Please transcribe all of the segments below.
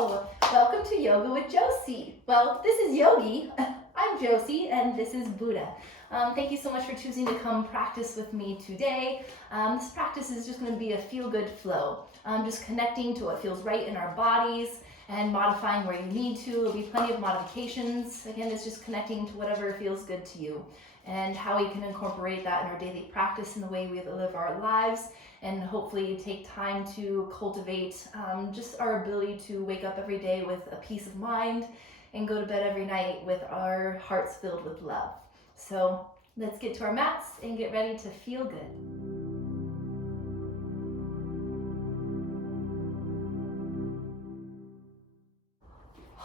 Hello! Welcome to Yoga with Josie. Well, this is Yogi. I'm Josie and this is Buddha. Thank you so much for choosing to come practice with me today. This practice is just going to be a feel-good flow. Just connecting to what feels right in our bodies and modifying where you need to. There'll be plenty of modifications. Again, it's just connecting to whatever feels good to you and how we can incorporate that in our daily practice in the way we live our lives, and hopefully take time to cultivate just our ability to wake up every day with a peace of mind and go to bed every night with our hearts filled with love. So let's get to our mats and get ready to feel good.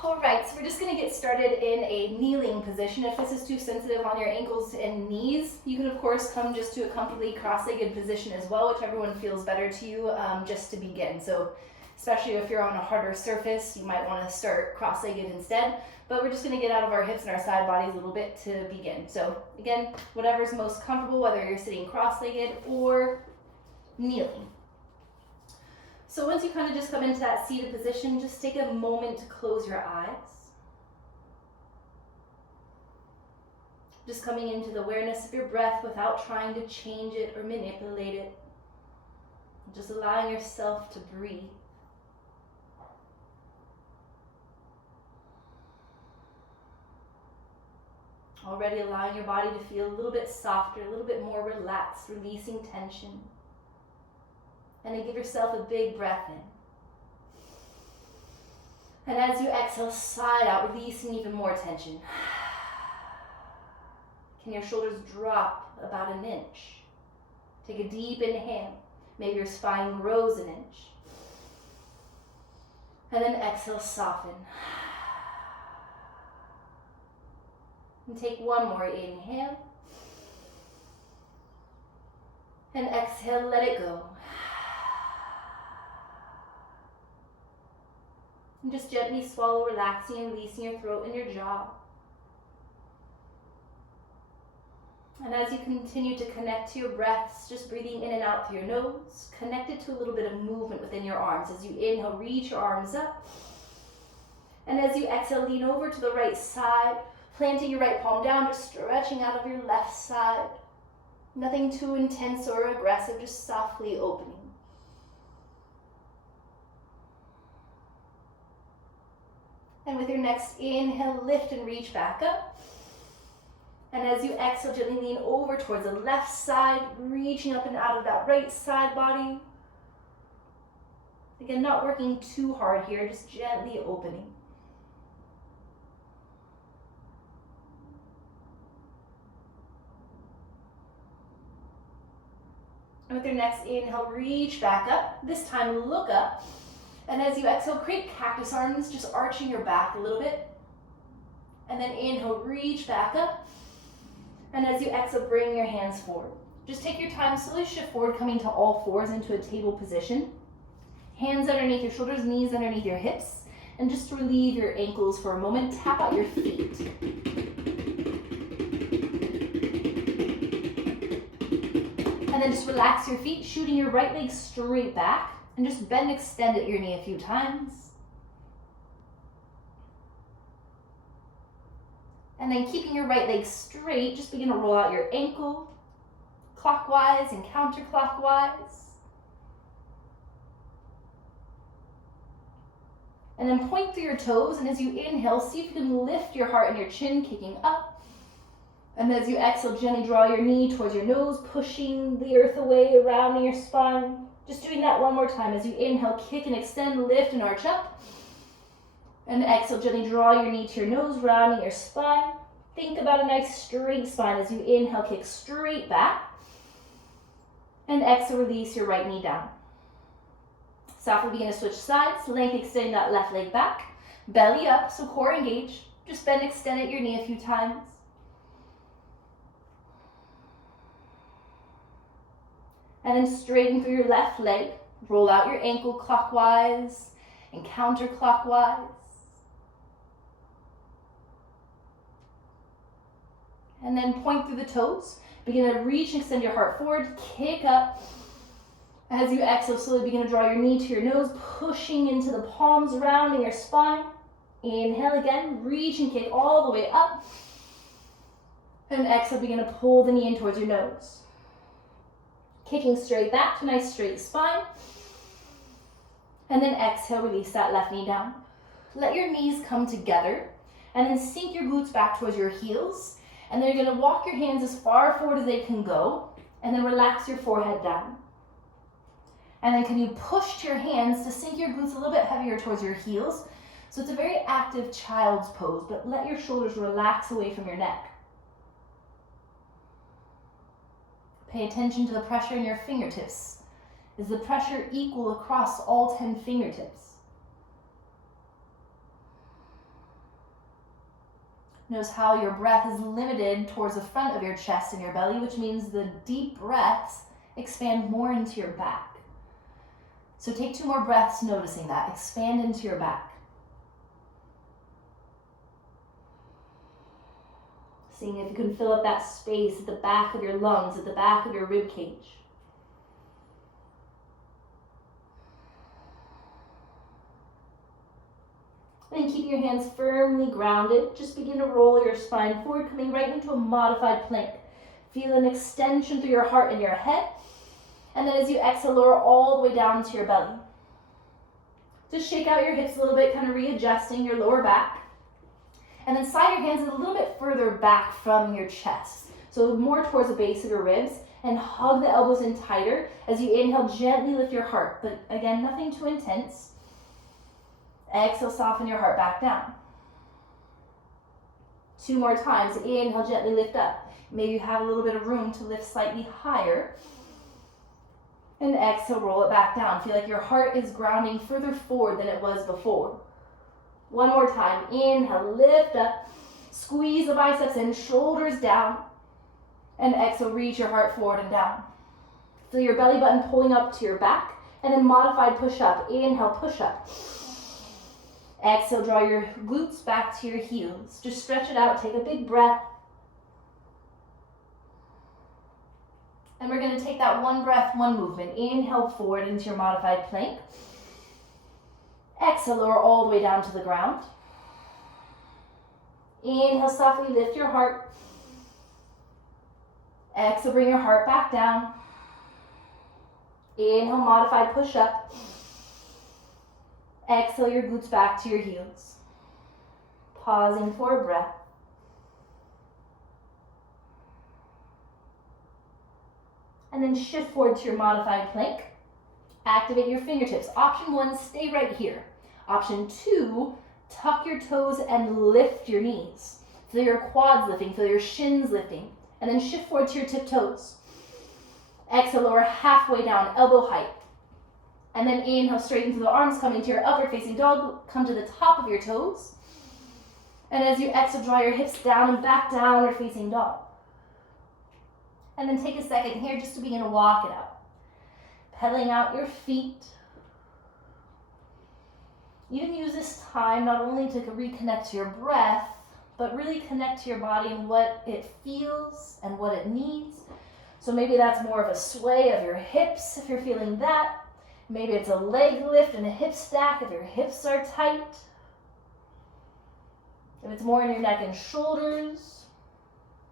All right, so we're just going to get started in a kneeling position. If this is too sensitive on your ankles and knees, you can of course come just to a comfortably cross-legged position as well, whichever one feels better to you, just to begin. So especially if you're on a harder surface, you might want to start cross-legged instead, but we're just going to get out of our hips and our side bodies a little bit to begin. So again, whatever's most comfortable, whether you're sitting cross-legged or kneeling. So once you kind of just come into that seated position, just take a moment to close your eyes. Just coming into the awareness of your breath without trying to change it or manipulate it. Just allowing yourself to breathe. Already allowing your body to feel a little bit softer, a little bit more relaxed, releasing tension. And then give yourself a big breath in. And as you exhale, sigh out, releasing even more tension. Can your shoulders drop about an inch? Take a deep inhale. Maybe your spine grows an inch. And then exhale, soften. And take one more inhale. And exhale, let it go. And just gently swallow, relaxing and releasing your throat and your jaw. And as you continue to connect to your breaths, just breathing in and out through your nose, connected to a little bit of movement within your arms. As you inhale, reach your arms up. And as you exhale, lean over to the right side, planting your right palm down, just stretching out of your left side. Nothing too intense or aggressive, just softly opening. And with your next inhale, lift and reach back up. And as you exhale, gently lean over towards the left side, reaching up and out of that right side body. Again, not working too hard here, just gently opening. And with your next inhale, reach back up. This time, look up. And as you exhale, create cactus arms, just arching your back a little bit. And then inhale, reach back up. And as you exhale, bring your hands forward. Just take your time, slowly shift forward, coming to all fours into a table position. Hands underneath your shoulders, knees underneath your hips. And just relieve your ankles for a moment. Tap out your feet. And then just relax your feet, shooting your right leg straight back. And just bend and extend at your knee a few times. And then keeping your right leg straight, just begin to roll out your ankle, clockwise and counterclockwise. And then point through your toes, and as you inhale, see if you can lift your heart and your chin, kicking up. And as you exhale, gently draw your knee towards your nose, pushing the earth away, rounding your spine. Just doing that one more time. As you inhale, kick and extend, lift and arch up. And exhale, gently draw your knee to your nose, rounding your spine. Think about a nice straight spine. As you inhale, kick straight back. And exhale, release your right knee down. Softly begin to switch sides, length extending that left leg back. Belly up, so core engage. Just bend and extend at your knee a few times. And then straighten through your left leg. Roll out your ankle clockwise and counterclockwise. And then point through the toes. Begin to reach and extend your heart forward. Kick up. As you exhale, slowly begin to draw your knee to your nose, pushing into the palms, rounding your spine. Inhale again, reach and kick all the way up. And exhale, begin to pull the knee in towards your nose. Kicking straight back to a nice straight spine. And then exhale, release that left knee down. Let your knees come together and then sink your glutes back towards your heels. And then you're gonna walk your hands as far forward as they can go and then relax your forehead down. And then can you push to your hands to sink your glutes a little bit heavier towards your heels. So it's a very active child's pose, but let your shoulders relax away from your neck. Pay attention to the pressure in your fingertips. Is the pressure equal across all 10 fingertips? Notice how your breath is limited towards the front of your chest and your belly, which means the deep breaths expand more into your back. So take 2 more breaths noticing that. Expand into your back. Seeing if you can fill up that space at the back of your lungs, at the back of your rib cage. Then keep your hands firmly grounded. Just begin to roll your spine forward, coming right into a modified plank. Feel an extension through your heart and your head. And then as you exhale, lower all the way down to your belly. Just shake out your hips a little bit, kind of readjusting your lower back. And then slide your hands a little bit further back from your chest. So more towards the base of your ribs, and hug the elbows in tighter. As you inhale, gently lift your heart, but again, nothing too intense. Exhale, soften your heart back down. 2 more times. Inhale, gently lift up. Maybe you have a little bit of room to lift slightly higher. And exhale, roll it back down. Feel like your heart is grounding further forward than it was before. 1 more time. Inhale, lift up. Squeeze the biceps in, shoulders down. And exhale, reach your heart forward and down. Feel your belly button pulling up to your back. And then modified push up. Inhale, push up. Exhale, draw your glutes back to your heels. Just stretch it out, take a big breath. And we're gonna take that 1 breath, 1 movement. Inhale forward into your modified plank. Exhale, lower all the way down to the ground. Inhale, softly lift your heart. Exhale, bring your heart back down. Inhale, modified push up. Exhale your glutes back to your heels. Pausing for a breath. And then shift forward to your modified plank. Activate your fingertips. Option 1, stay right here. Option 2, tuck your toes and lift your knees. Feel your quads lifting, feel your shins lifting. And then shift forward to your tiptoes. Exhale, lower halfway down, elbow height. And then inhale, straighten through the arms, coming to your upward facing dog. Come to the top of your toes. And as you exhale, draw your hips down and back, downward facing dog. And then take a second here just to begin to walk it out. Pedaling out your feet. You can use this time not only to reconnect to your breath, but really connect to your body and what it feels and what it needs. So maybe that's more of a sway of your hips if you're feeling that. Maybe it's a leg lift and a hip stack if your hips are tight. If it's more in your neck and shoulders,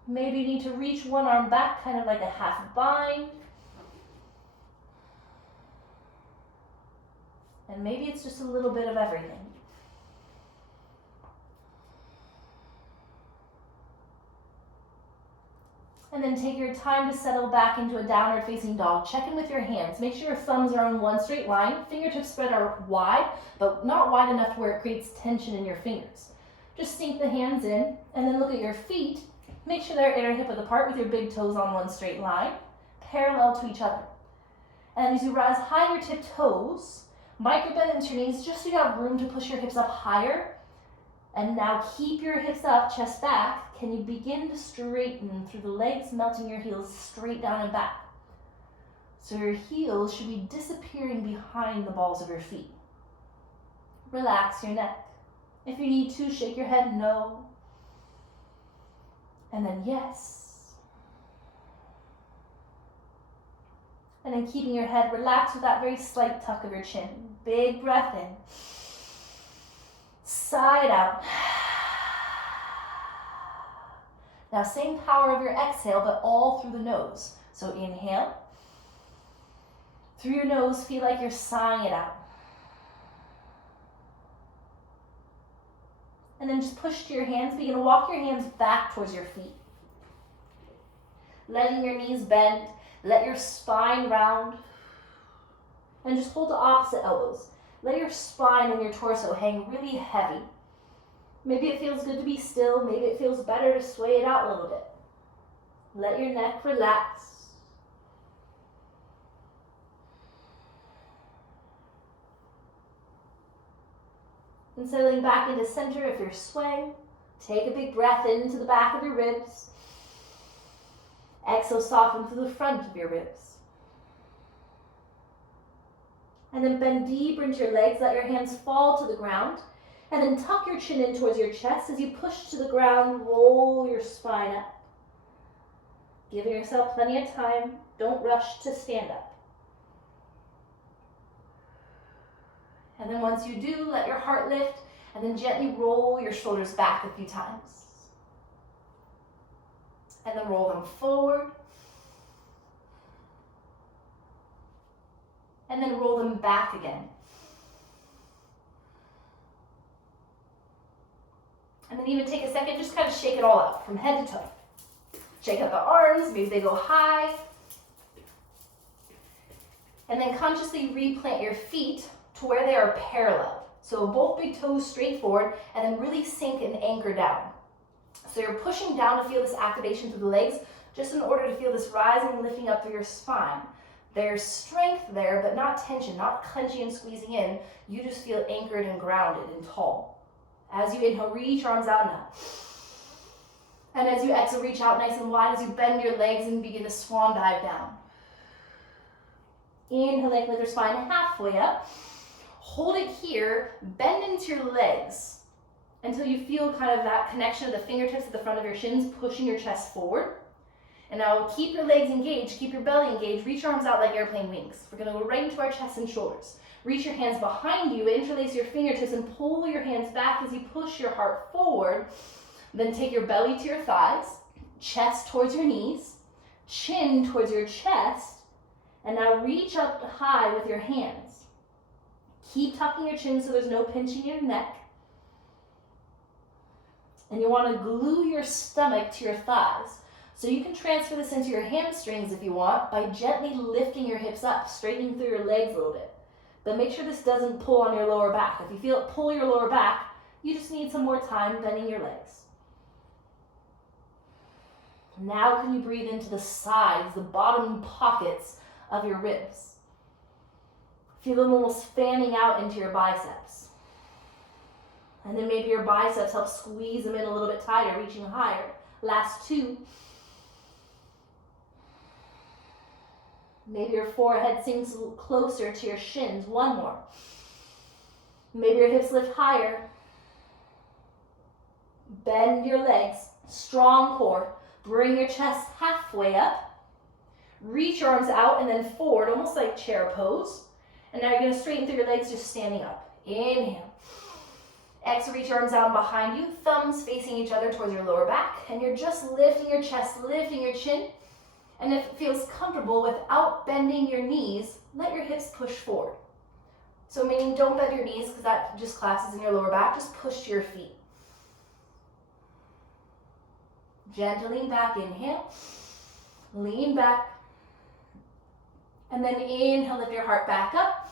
maybe you need to reach one arm back, kind of like a half bind. And maybe it's just a little bit of everything. And then take your time to settle back into a downward facing dog. Check in with your hands. Make sure your thumbs are on one straight line. Fingertips spread are wide, but not wide enough to where it creates tension in your fingers. Just sink the hands in and then look at your feet. Make sure they're inner hip width apart with your big toes on one straight line, parallel to each other. And as you rise high your tip toes, micro bend into your knees just so you have room to push your hips up higher. And now keep your hips up, chest back. Can you begin to straighten through the legs, melting your heels straight down and back? So your heels should be disappearing behind the balls of your feet. Relax your neck. If you need to, shake your head no. And then yes. And then keeping your head relaxed with that very slight tuck of your chin. Big breath in. Sigh it out. Now same power of your exhale, but all through the nose. So inhale. Through your nose, feel like you're sighing it out. And then just push to your hands. Begin to walk your hands back towards your feet. Letting your knees bend. Let your spine round. And just hold the opposite elbows. Let your spine and your torso hang really heavy. Maybe it feels good to be still. Maybe it feels better to sway it out a little bit. Let your neck relax. And settling back into center if you're swaying. Take a big breath into the back of your ribs. Exhale, soften through the front of your ribs. And then bend deeper into your legs. Let your hands fall to the ground. And then tuck your chin in towards your chest. As you push to the ground, roll your spine up. Giving yourself plenty of time. Don't rush to stand up. And then once you do, let your heart lift. And then gently roll your shoulders back a few times. And then roll them forward. And then roll them back again. And then even take a second, just kind of shake it all out from head to toe. Shake out the arms, maybe they go high. And then consciously replant your feet to where they are parallel. So both big toes straight forward, and then really sink and anchor down. So you're pushing down to feel this activation through the legs, just in order to feel this rising and lifting up through your spine. There's strength there, but not tension, not clenching and squeezing in. You just feel anchored and grounded and tall. As you inhale, reach your arms out and up. And as you exhale, reach out nice and wide as you bend your legs and begin to swan dive down. Inhale, lengthen your spine halfway up. Hold it here, bend into your legs until you feel kind of that connection of the fingertips at the front of your shins, pushing your chest forward. And now keep your legs engaged, keep your belly engaged, reach your arms out like airplane wings. We're gonna go right into our chest and shoulders. Reach your hands behind you, interlace your fingertips and pull your hands back as you push your heart forward. Then take your belly to your thighs, chest towards your knees, chin towards your chest, and now reach up high with your hands. Keep tucking your chin so there's no pinching your neck. And you want to glue your stomach to your thighs. So you can transfer this into your hamstrings if you want by gently lifting your hips up, straightening through your legs a little bit. But make sure this doesn't pull on your lower back. If you feel it pull your lower back, you just need some more time bending your legs. Now can you breathe into the sides, the bottom pockets of your ribs. Feel them almost fanning out into your biceps. And then maybe your biceps help squeeze them in a little bit tighter, reaching higher. Last two. Maybe your forehead sinks closer to your shins. One more. Maybe your hips lift higher. Bend your legs. Strong core. Bring your chest halfway up. Reach your arms out and then forward, almost like chair pose. And now you're going to straighten through your legs, just standing up. Inhale. Exhale, reach your arms out and behind you. Thumbs facing each other towards your lower back. And you're just lifting your chest, lifting your chin. And if it feels comfortable, without bending your knees, let your hips push forward. So meaning don't bend your knees because that just collapses in your lower back. Just push to your feet. Gently lean back, inhale. Lean back. And then inhale, lift your heart back up.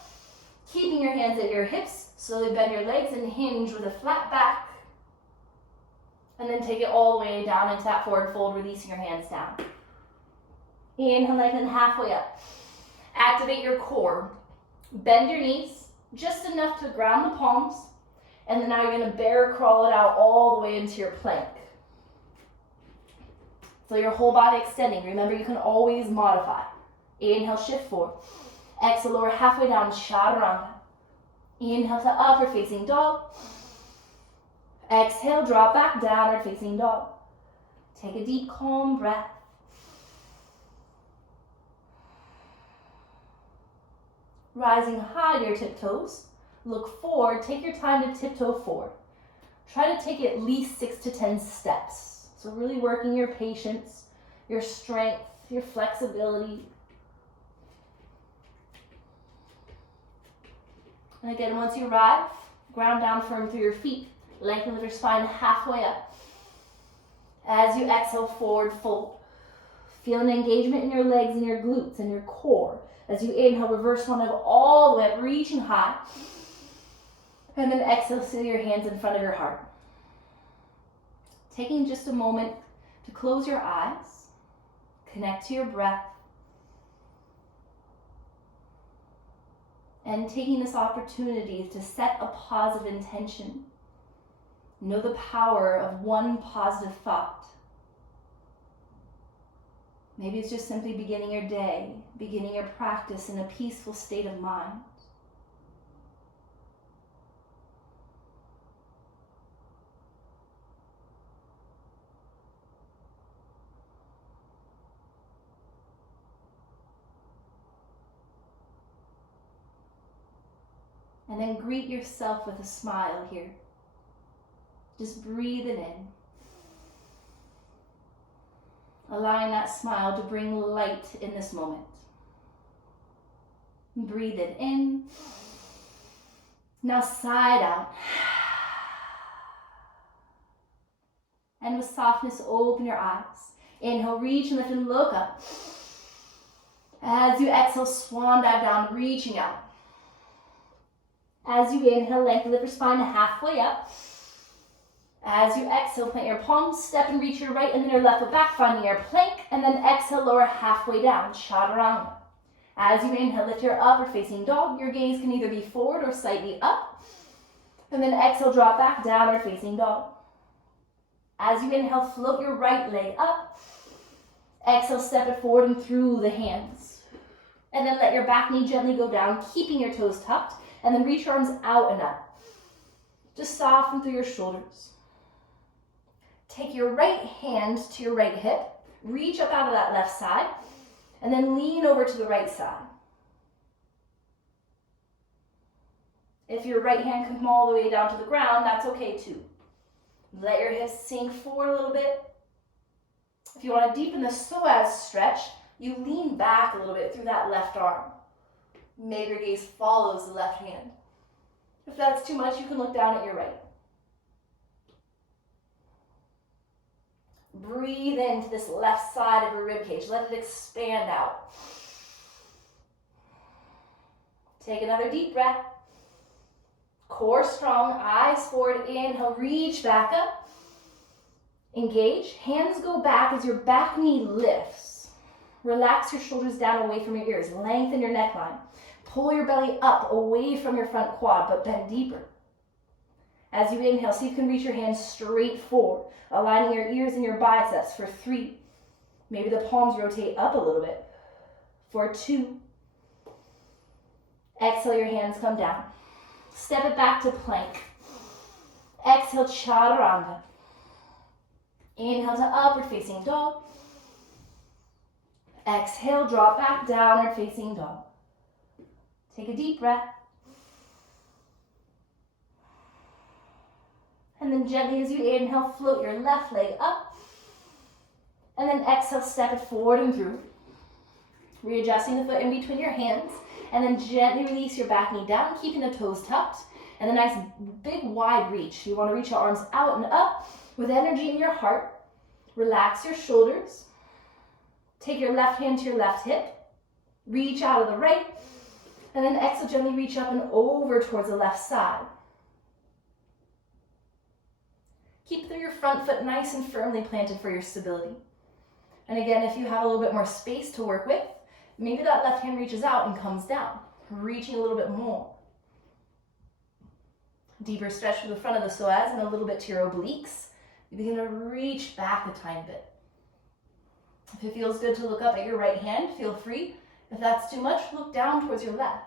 Keeping your hands at your hips. Slowly bend your legs and hinge with a flat back. And then take it all the way down into that forward fold, releasing your hands down. Inhale, lengthen halfway up. Activate your core. Bend your knees, just enough to ground the palms. And then now you're going to bear crawl it out all the way into your plank. So your whole body extending. Remember, you can always modify. Inhale, shift forward. Exhale, lower halfway down, chaturanga. Inhale to upward facing dog. Exhale, drop back, downward facing dog. Take a deep, calm breath. Rising high to your tiptoes, look forward, take your time to tiptoe forward. Try to take at least 6 to 10 steps. So really working your patience, your strength, your flexibility. And again, once you arrive, ground down firm through your feet. Lengthen your spine halfway up. As you exhale, forward fold. Feel an engagement in your legs and your glutes and your core. As you inhale, reverse one leg all the way up, reaching high. And then exhale, seal your hands in front of your heart. Taking just a moment to close your eyes, connect to your breath, and taking this opportunity to set a positive intention. Know the power of one positive thought. Maybe it's just simply beginning your day, beginning your practice in a peaceful state of mind. And then greet yourself with a smile here. Just breathe it in. Allowing that smile to bring light in this moment. Breathe it in. Now side out. And with softness, open your eyes. Inhale, reach and lift and look up. As you exhale, swan dive down, reaching out. As you inhale, lengthen your spine halfway up. As you exhale, plant your palms, step and reach your right and then your left foot back, finding your plank, and then exhale, lower halfway down, chaturanga. As you inhale, lift your upward facing dog. Your gaze can either be forward or slightly up. And then exhale, drop back, downward facing dog. As you inhale, float your right leg up. Exhale, step it forward and through the hands. And then let your back knee gently go down, keeping your toes tucked. And then reach your arms out and up. Just soften through your shoulders. Take your right hand to your right hip. Reach up out of that left side. And then lean over to the right side. If your right hand can come all the way down to the ground, that's okay too. Let your hips sink forward a little bit. If you want to deepen the psoas stretch, you lean back a little bit through that left arm. Maybe your gaze follows the left hand. If that's too much, you can look down at your right. Breathe into this left side of your rib cage. Let it expand out. Take another deep breath. Core strong, eyes forward, inhale, reach back up. Engage, hands go back as your back knee lifts. Relax your shoulders down away from your ears. Lengthen your neckline. Pull your belly up away from your front quad, but bend deeper. As you inhale, see if you can reach your hands straight forward, aligning your ears and your biceps for 3. Maybe the palms rotate up a little bit. For 2. Exhale, your hands come down. Step it back to plank. Exhale, chaturanga. Inhale to upward facing dog. Exhale, drop back, downward facing dog. Take a deep breath. And then gently as you inhale, float your left leg up. And then exhale, step it forward and through. Readjusting the foot in between your hands. And then gently release your back knee down, keeping the toes tucked. And a nice big wide reach. You want to reach your arms out and up with energy in your heart. Relax your shoulders. Take your left hand to your left hip. Reach out of the right. And then exhale, gently reach up and over towards the left side. Keep your front foot nice and firmly planted for your stability. And again, if you have a little bit more space to work with, maybe that left hand reaches out and comes down, reaching a little bit more. Deeper stretch to the front of the psoas and a little bit to your obliques. You begin to reach back a tiny bit. If it feels good to look up at your right hand, feel free. If that's too much, look down towards your left.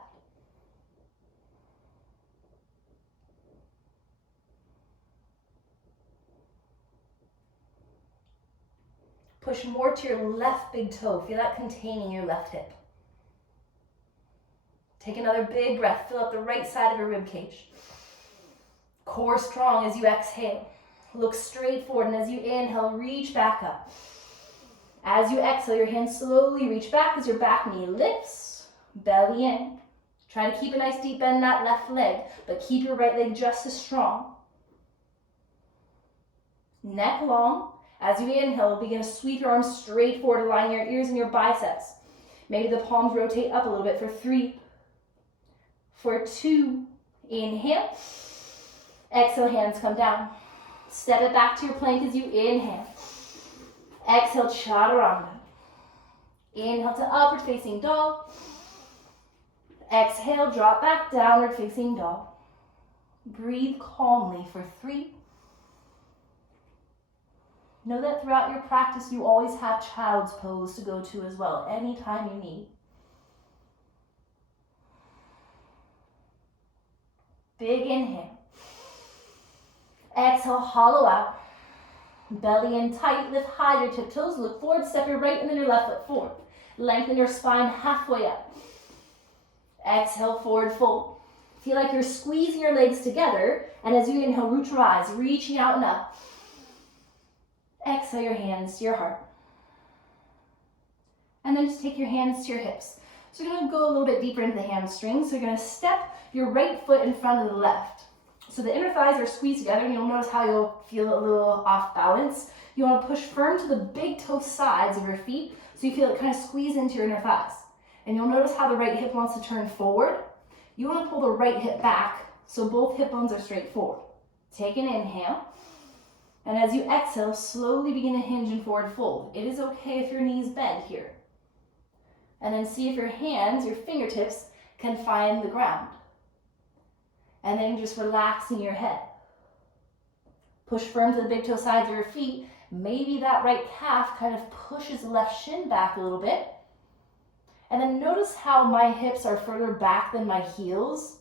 Push more to your left big toe. Feel that containing your left hip. Take another big breath. Fill up the right side of your rib cage. Core strong as you exhale. Look straight forward, and as you inhale, reach back up. As you exhale, your hands slowly reach back as your back knee lifts, belly in. Try to keep a nice deep bend in that left leg, but keep your right leg just as strong. Neck long. As you inhale, begin to sweep your arms straight forward, aligning your ears and your biceps. Maybe the palms rotate up a little bit for 3, for 2. Inhale. Exhale, hands come down. Step it back to your plank as you inhale. Exhale, chaturanga. Inhale to upward facing dog. Exhale, drop back, downward facing dog. Breathe calmly for 3. Know that throughout your practice, you always have child's pose to go to as well, anytime you need. Big inhale. Exhale, hollow out. Belly in tight, lift high your tiptoes, look forward, step your right and then your left foot forward. Lengthen your spine halfway up. Exhale, forward fold. Feel like you're squeezing your legs together, and as you inhale, root your eyes, reaching out and up. Exhale your hands to your heart. And then just take your hands to your hips. So you're going to go a little bit deeper into the hamstrings. So you're going to step your right foot in front of the left. So the inner thighs are squeezed together, and you'll notice how you'll feel a little off balance. You want to push firm to the big toe sides of your feet, so you feel it kind of squeeze into your inner thighs. And you'll notice how the right hip wants to turn forward. You want to pull the right hip back, so both hip bones are straight forward. Take an inhale. And as you exhale, slowly begin to hinge and forward fold. It is okay if your knees bend here. And then see if your hands, your fingertips, can find the ground. And then just relaxing your head. Push firm to the big toe sides of your feet. Maybe that right calf kind of pushes the left shin back a little bit. And then notice how my hips are further back than my heels.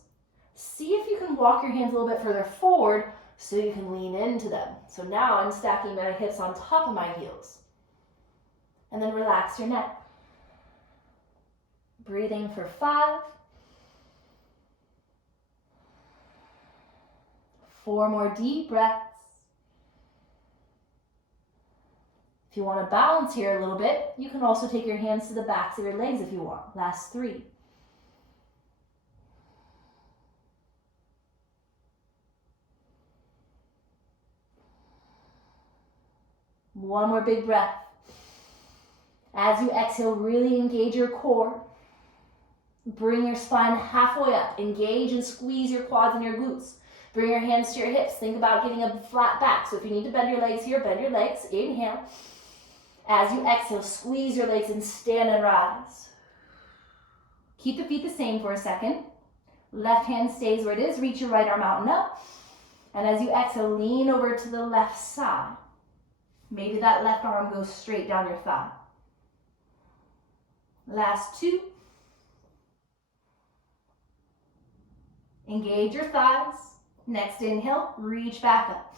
See if you can walk your hands a little bit further forward so you can lean into them. So now I'm stacking my hips on top of my heels. And then relax your neck. Breathing for 5. 4 more deep breaths. If you want to balance here a little bit, you can also take your hands to the backs of your legs if you want. Last 3. One more big breath. As you exhale, really engage your core. Bring your spine halfway up. Engage and squeeze your quads and your glutes. Bring your hands to your hips. Think about getting a flat back. So if you need to bend your legs here, bend your legs. Inhale. As you exhale, squeeze your legs and stand and rise. Keep the feet the same for a second. Left hand stays where it is. Reach your right arm out and up. And as you exhale, lean over to the left side. Maybe that left arm goes straight down your thigh. Last 2. Engage your thighs. Next inhale, reach back up.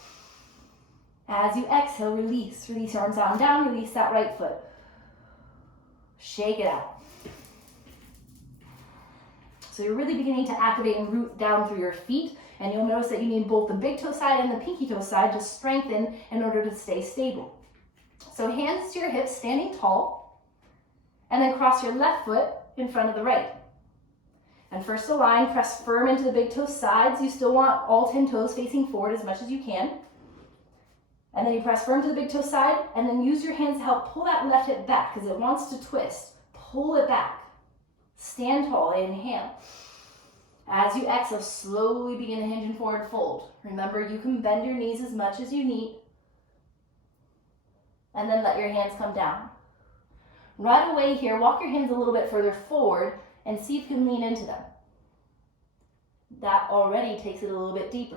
As you exhale, release. Release your arms out and down. Release that right foot. Shake it out. So you're really beginning to activate and root down through your feet. And you'll notice that you need both the big toe side and the pinky toe side to strengthen in order to stay stable. So hands to your hips, standing tall. And then cross your left foot in front of the right. And first align, press firm into the big toe sides. You still want all 10 toes facing forward as much as you can. And then you press firm to the big toe side, and then use your hands to help pull that left hip back because it wants to twist. Pull it back. Stand tall, inhale. As you exhale, slowly begin to hinge and forward fold. Remember, you can bend your knees as much as you need. And then let your hands come down. Right away here, walk your hands a little bit further forward and see if you can lean into them. That already takes it a little bit deeper.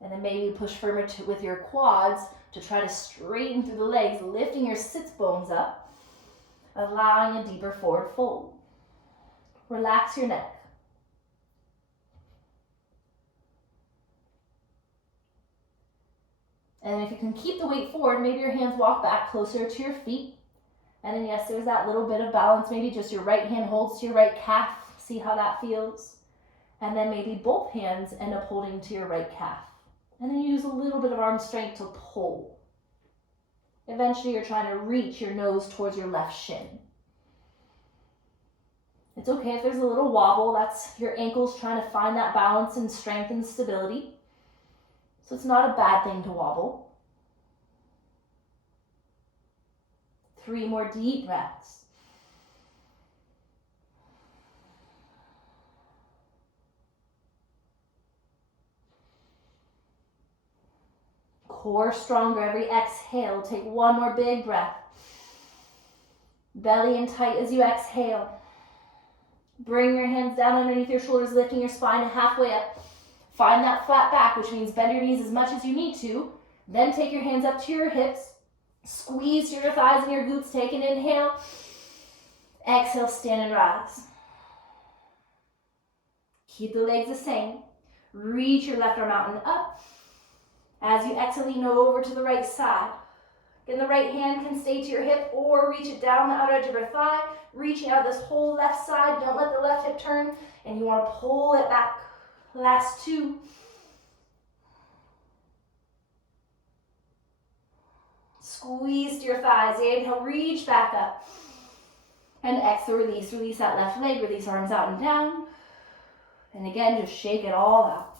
And then maybe push firmer with your quads to try to straighten through the legs, lifting your sits bones up, allowing a deeper forward fold. Relax your neck. And if you can keep the weight forward, maybe your hands walk back closer to your feet. And then yes, there's that little bit of balance. Maybe just your right hand holds to your right calf. See how that feels. And then maybe both hands end up holding to your right calf. And then use a little bit of arm strength to pull. Eventually you're trying to reach your nose towards your left shin. It's okay if there's a little wobble. That's your ankles trying to find that balance and strength and stability. So it's not a bad thing to wobble. 3 more deep breaths. Core stronger every exhale. Take 1 more big breath. Belly in tight as you exhale. Bring your hands down underneath your shoulders, lifting your spine halfway up. Find that flat back, which means bend your knees as much as you need to. Then take your hands up to your hips. Squeeze your thighs and your glutes. Take an inhale. Exhale, stand and rise. Keep the legs the same. Reach your left arm out and up. As you exhale, lean over to the right side. Then the right hand can stay to your hip or reach it down the outer edge of your thigh, reaching out this whole left side. Don't let the left hip turn, and you want to pull it back. Last 2. Squeeze to your thighs. Inhale, reach back up. And exhale, release. Release that left leg. Release arms out and down. And again, just shake it all out.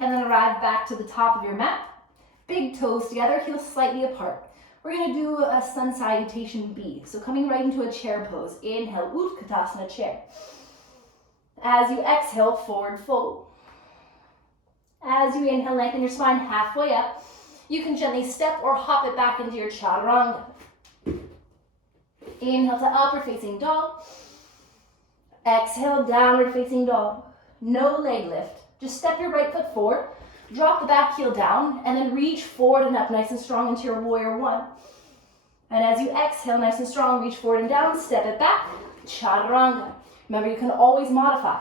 And then arrive back to the top of your mat. Big toes together, heels slightly apart. We're going to do a sun salutation B. So coming right into a chair pose. Inhale, Utkatasana chair. As you exhale, forward fold. As you inhale, lengthen your spine halfway up. You can gently step or hop it back into your chaturanga. Inhale to upward facing dog. Exhale, downward facing dog. No leg lift. Just step your right foot forward, drop the back heel down, and then reach forward and up nice and strong into your warrior 1. And as you exhale, nice and strong, reach forward and down, step it back, chaturanga. Remember, you can always modify.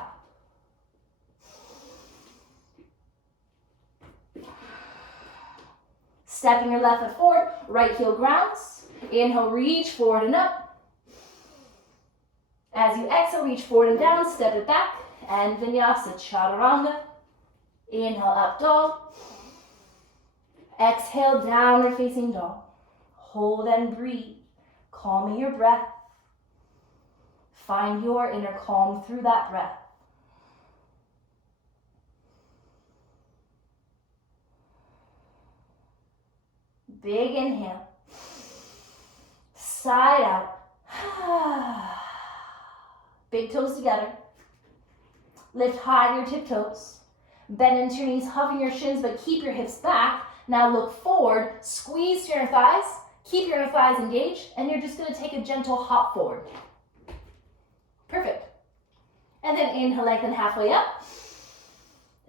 Stepping your left foot forward, right heel grounds. Inhale, reach forward and up. As you exhale, reach forward and down, step it back, and vinyasa, chaturanga. Inhale, up dog. Exhale, downward facing dog. Hold and breathe, calming your breath. Find your inner calm through that breath. Big inhale. Side out. Big toes together. Lift high your tiptoes. Bend into your knees, hovering your shins, but keep your hips back. Now look forward, squeeze your inner thighs, keep your inner thighs engaged, and you're just going to take a gentle hop forward. Perfect. And then inhale, lengthen halfway up.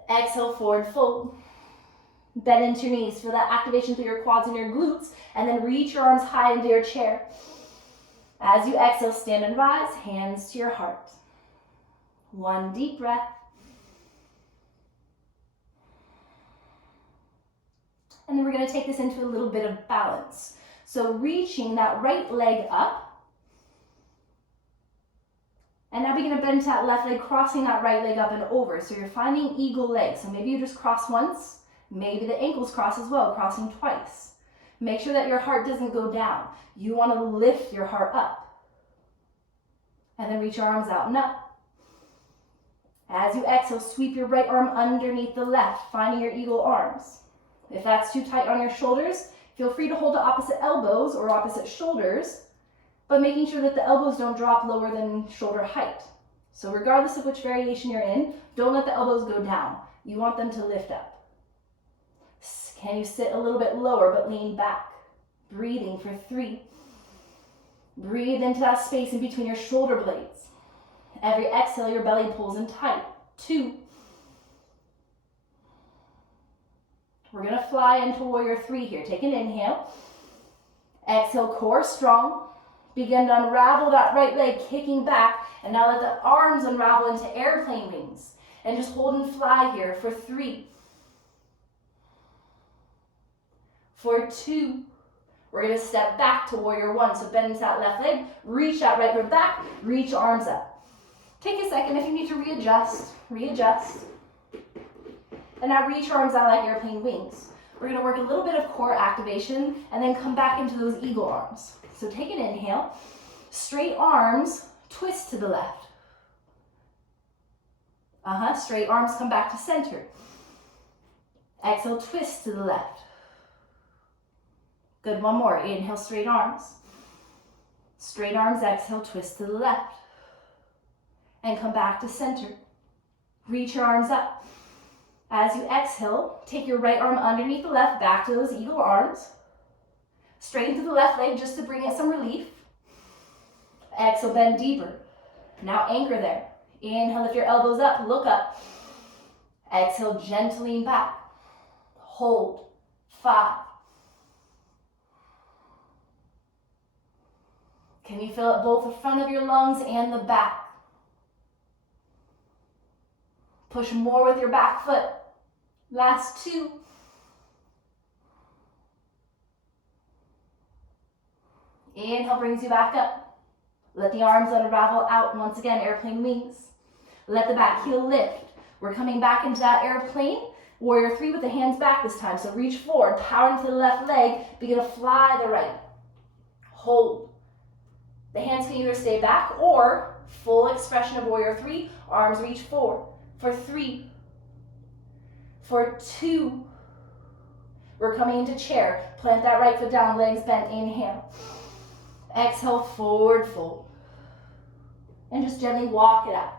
Exhale, forward fold. Bend into your knees, feel that activation through your quads and your glutes, and then reach your arms high into your chair. As you exhale, stand and rise, hands to your heart. 1 deep breath. And then we're going to take this into a little bit of balance. So reaching that right leg up. And now begin to bend to that left leg, crossing that right leg up and over. So you're finding eagle leg. So maybe you just cross once. Maybe the ankles cross as well, crossing twice. Make sure that your heart doesn't go down. You want to lift your heart up. And then reach your arms out and up. As you exhale, sweep your right arm underneath the left, finding your eagle arms. If that's too tight on your shoulders, feel free to hold the opposite elbows or opposite shoulders, but making sure that the elbows don't drop lower than shoulder height. So regardless of which variation you're in, don't let the elbows go down. You want them to lift up. Can you sit a little bit lower but lean back? Breathing for 3. Breathe into that space in between your shoulder blades. Every exhale, your belly pulls in tight. 2. We're going to fly into warrior 3 here. Take an inhale. Exhale, core strong. Begin to unravel that right leg, kicking back. And now let the arms unravel into airplane wings. And just hold and fly here for 3. For 2. We're going to step back to warrior 1. So bend into that left leg, reach that right foot back, reach arms up. Take a second if you need to readjust. And now reach your arms out like airplane wings. We're going to work a little bit of core activation and then come back into those eagle arms. So take an inhale, straight arms, twist to the left. Straight arms come back to center. Exhale, twist to the left. Good, one more. Inhale, straight arms. Straight arms, exhale, twist to the left. And come back to center. Reach your arms up. As you exhale, take your right arm underneath the left, back to those eagle arms. Straighten through the left leg just to bring it some relief. Exhale, bend deeper. Now anchor there. Inhale, lift your elbows up, look up. Exhale, gently lean back. Hold. 5. Can you feel it both the front of your lungs and the back? Push more with your back foot. Last 2. Inhale brings you back up. Let the arms unravel out. Once again, airplane wings. Let the back heel lift. We're coming back into that airplane. Warrior 3 with the hands back this time. So reach forward, power into the left leg. Begin to fly the right. Hold. The hands can either stay back or full expression of warrior 3. Arms reach forward. For 3. For 2. We're coming into chair. Plant that right foot down, legs bent. Inhale. Exhale, forward fold. And just gently walk it out.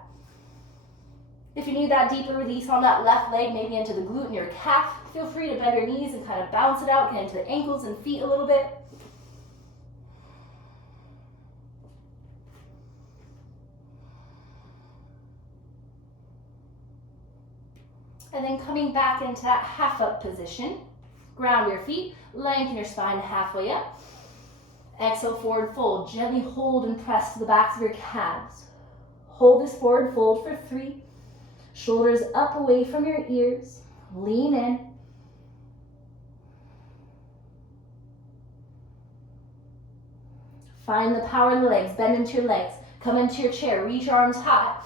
If you need that deeper release on that left leg, maybe into the glute and your calf, feel free to bend your knees and kind of bounce it out, get into the ankles and feet a little bit. And then coming back into that half up position, ground your feet, lengthen your spine halfway up. Exhale, forward fold. Gently hold and press to the backs of your calves. Hold this forward fold for 3. Shoulders up away from your ears. Lean in. Find the power in the legs. Bend into your legs. Come into your chair. Reach your arms high.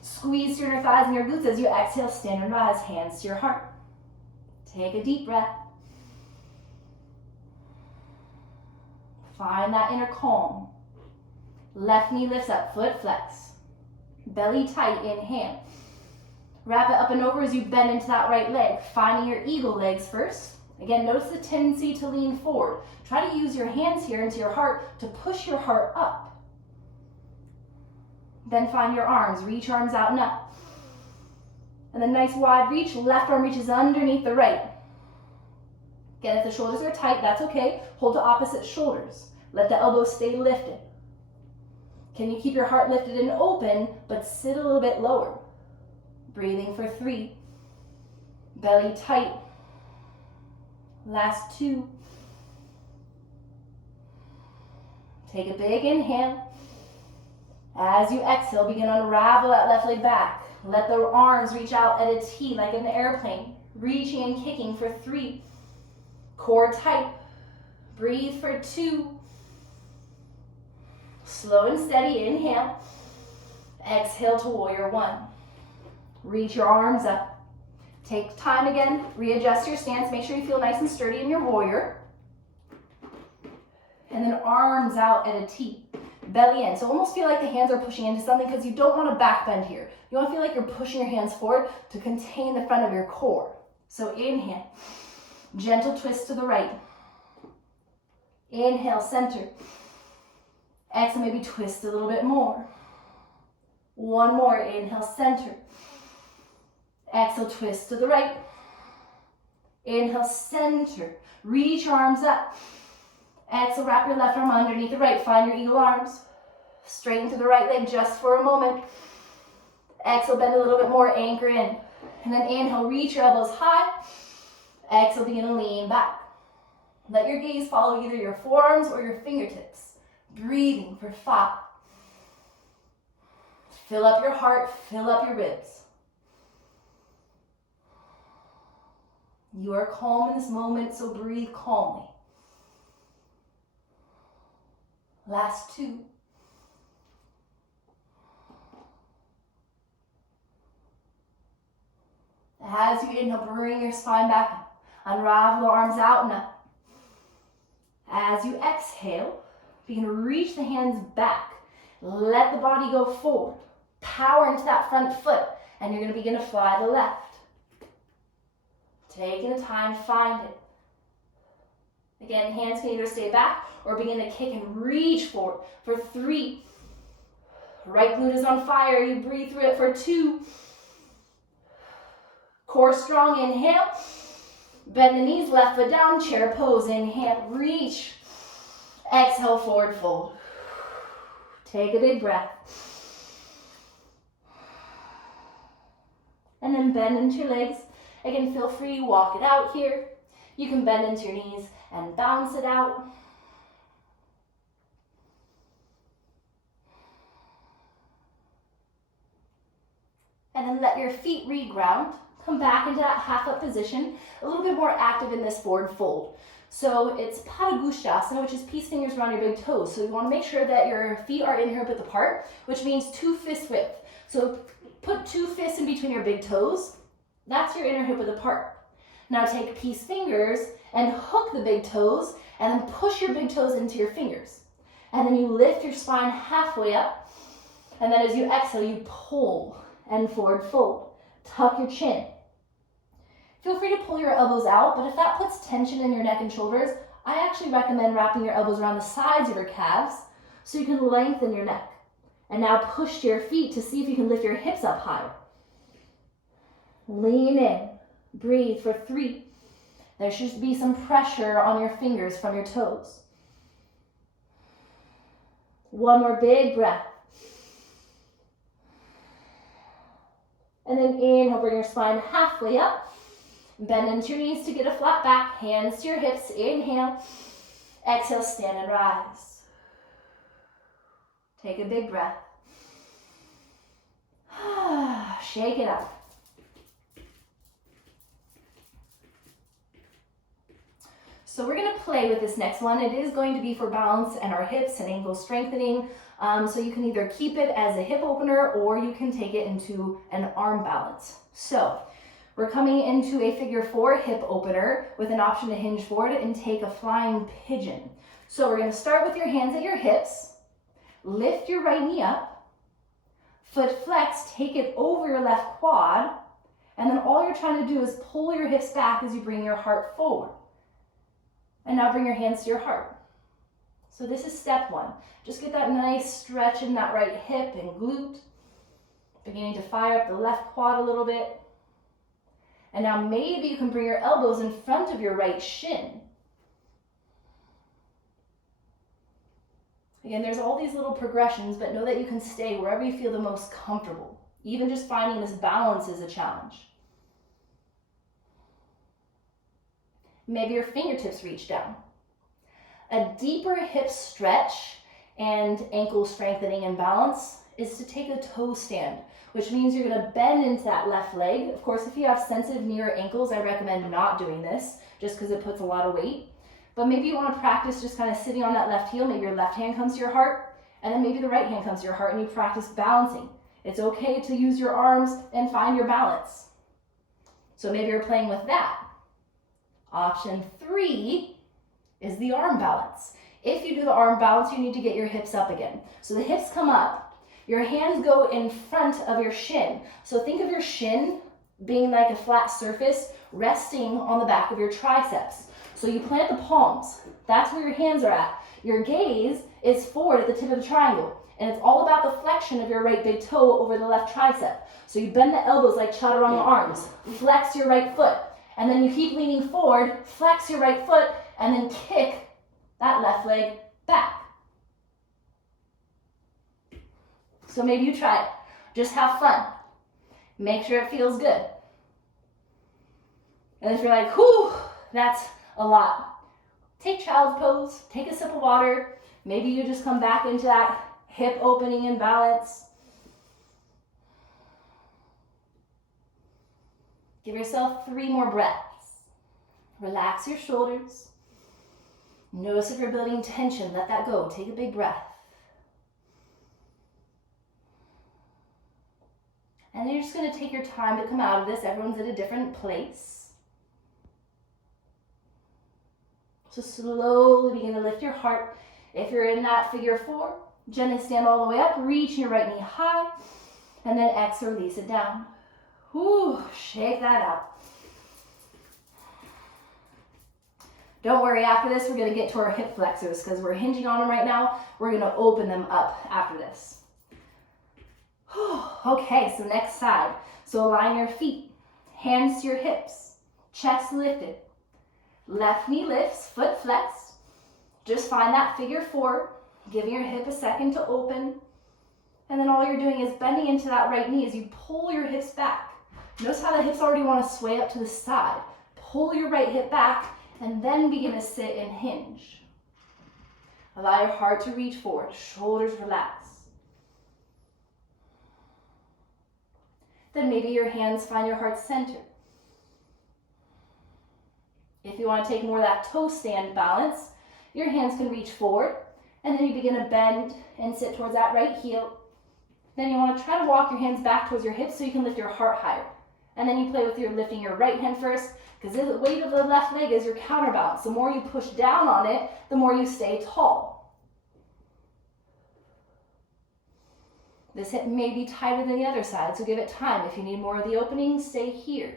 Squeeze through your thighs and your glutes as you exhale. Stand and rise. Hands to your heart. Take a deep breath. Find that inner calm. Left knee lifts up. Foot flex. Belly tight. Inhale. Wrap it up and over as you bend into that right leg. Finding your eagle legs first. Again, notice the tendency to lean forward. Try to use your hands here into your heart to push your heart up. Then find your arms. Reach arms out and up. And then nice wide reach. Left arm reaches underneath the right. Again, if the shoulders are tight, that's okay. Hold to opposite shoulders. Let the elbows stay lifted. Can you keep your heart lifted and open, but sit a little bit lower? Breathing for 3. Belly tight. Last 2. Take a big inhale. As you exhale, begin to unravel that left leg back. Let the arms reach out at a T like in the airplane. Reaching and kicking for 3. Core tight. Breathe for 2. Slow and steady. Inhale. Exhale to warrior 1. Reach your arms up. Take time again. Readjust your stance. Make sure you feel nice and sturdy in your warrior. And then arms out at a T. Belly in. So almost feel like the hands are pushing into something because you don't want to back bend here. You want to feel like you're pushing your hands forward to contain the front of your core. So inhale. Gentle twist to the right. Inhale, center. Exhale, maybe twist a little bit more. One more. Inhale, center. Exhale, twist to the right. Inhale, center. Reach your arms up. Exhale, wrap your left arm underneath the right. Find your eagle arms. Straighten to the right leg just for a moment. Exhale, bend a little bit more. Anchor in. And then inhale, reach your elbows high. Exhale, begin to lean back. Let your gaze follow either your forearms or your fingertips. Breathing for 5. Fill up your heart. Fill up your ribs. You are calm in this moment, so breathe calmly. Last 2. As you inhale, bring your spine back up. Unravel the arms out and up. As you exhale, you can reach the hands back. Let the body go forward. Power into that front foot, and you're going to begin to fly to the left. Taking the time, find it. Again, hands can either stay back or begin to kick and reach forward for 3. Right glute is on fire. You breathe through it for 2. Core strong, inhale. Bend the knees, left foot down, chair pose. Inhale, reach. Exhale, forward fold. Take a big breath. And then bend into your legs. Again, feel free, walk it out here. You can bend into your knees and bounce it out. And then let your feet reground. Come back into that half up position, a little bit more active in this forward fold. So it's Padangusthasana, which is peace fingers around your big toes. So you want to make sure that your feet are in hip width apart, which means 2 fist width. So put 2 fists in between your big toes. That's your inner hip width apart. Now take peace fingers and hook the big toes and then push your big toes into your fingers. And then you lift your spine halfway up. And then as you exhale, you pull and forward fold. Tuck your chin. Feel free to pull your elbows out, but if that puts tension in your neck and shoulders, I actually recommend wrapping your elbows around the sides of your calves so you can lengthen your neck. And now push to your feet to see if you can lift your hips up higher. Lean in. Breathe for 3. There should be some pressure on your fingers from your toes. 1 more big breath. And then inhale, bring your spine halfway up. Bend into your knees to get a flat back. Hands to your hips. Inhale. Exhale, stand and rise. Take a big breath. Shake it up. So we're going to play with this next one. It is going to be for balance and our hips and ankle strengthening. So you can either keep it as a hip opener or you can take it into an arm balance. So we're coming into a figure 4 hip opener with an option to hinge forward and take a flying pigeon. So we're going to start with your hands at your hips. Lift your right knee up. Foot flex, take it over your left quad. And then all you're trying to do is pull your hips back as you bring your heart forward. And now bring your hands to your heart. So this is step 1. Just get that nice stretch in that right hip and glute. Beginning to fire up the left quad a little bit. And now maybe you can bring your elbows in front of your right shin. Again, there's all these little progressions, but know that you can stay wherever you feel the most comfortable. Even just finding this balance is a challenge. Maybe your fingertips reach down. A deeper hip stretch and ankle strengthening and balance is to take a toe stand, which means you're going to bend into that left leg. Of course, if you have sensitive knee or ankles, I recommend not doing this just because it puts a lot of weight. But maybe you want to practice just kind of sitting on that left heel. Maybe your left hand comes to your heart, and then maybe the right hand comes to your heart, and you practice balancing. It's okay to use your arms and find your balance. So maybe you're playing with that. Option 3 is the arm balance. If you do the arm balance, you need to get your hips up again. So the hips come up, your hands go in front of your shin. So think of your shin being like a flat surface resting on the back of your triceps. So you plant the palms. That's where your hands are at. Your gaze is forward at the tip of the triangle. And it's all about the flexion of your right big toe over the left tricep. So you bend the elbows like chaturanga arms. Flex your right foot. And then you keep leaning forward, flex your right foot, and then kick that left leg back. So maybe you try it. Just have fun. Make sure it feels good. And if you're like, whew, that's a lot, take child's pose, take a sip of water. Maybe you just come back into that hip opening and balance. Give yourself 3 more breaths. Relax your shoulders. Notice if you're building tension, let that go. Take a big breath. And then you're just going to take your time to come out of this. Everyone's at a different place. So slowly begin to lift your heart. If you're in that figure four, gently stand all the way up, reach your right knee high, and then exhale, release it down. Whew, shake that out. Don't worry, after this, we're gonna get to our hip flexors because we're hinging on them right now. We're gonna open them up after this. Okay, so next side. So align your feet, hands to your hips, chest lifted. Left knee lifts, foot flexed. Just find that figure four, giving your hip a second to open. And then all you're doing is bending into that right knee as you pull your hips back. Notice how the hips already want to sway up to the side. Pull your right hip back and then begin to sit and hinge. Allow your heart to reach forward, shoulders relax. Then maybe your hands find your heart center. If you want to take more of that toe stand balance, your hands can reach forward, and then you begin to bend and sit towards that right heel. Then you want to try to walk your hands back towards your hips so you can lift your heart higher. And then you play with your lifting your right hand first, because the weight of the left leg is your counterbalance. The more you push down on it, the more you stay tall. This hip may be tighter than the other side, so give it time. If you need more of the opening, stay here.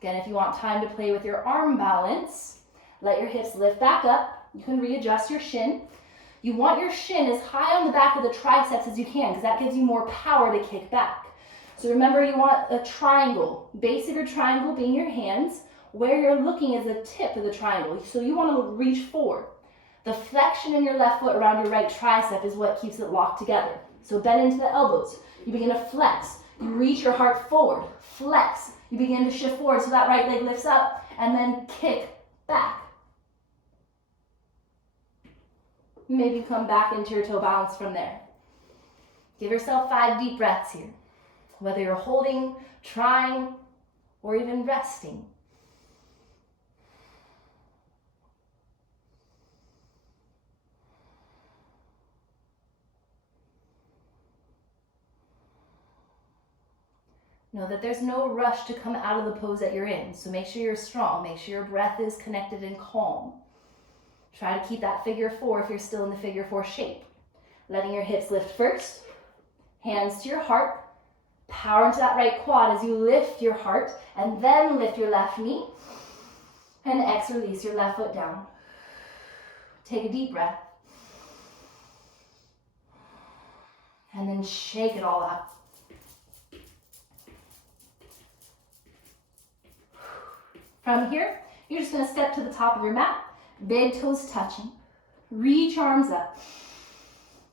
Again, if you want time to play with your arm balance, let your hips lift back up. You can readjust your shin. You want your shin as high on the back of the triceps as you can, because that gives you more power to kick back. So remember, you want a triangle. Base of your triangle being your hands. Where you're looking is the tip of the triangle. So you want to reach forward. The flexion in your left foot around your right tricep is what keeps it locked together. So bend into the elbows. You begin to flex. You reach your heart forward. Flex. You begin to shift forward so that right leg lifts up, and then kick back. Maybe come back into your toe balance from there. Give yourself 5 deep breaths here. Whether you're holding, trying, or even resting. Know that there's no rush to come out of the pose that you're in, so make sure you're strong. Make sure your breath is connected and calm. Try to keep that figure four if you're still in the figure four shape. Letting your hips lift first, hands to your heart, power into that right quad as you lift your heart, and then lift your left knee, and exhale, release your left foot down. Take a deep breath, and then shake it all out. From here, you're just going to step to the top of your mat, big toes touching. Reach arms up.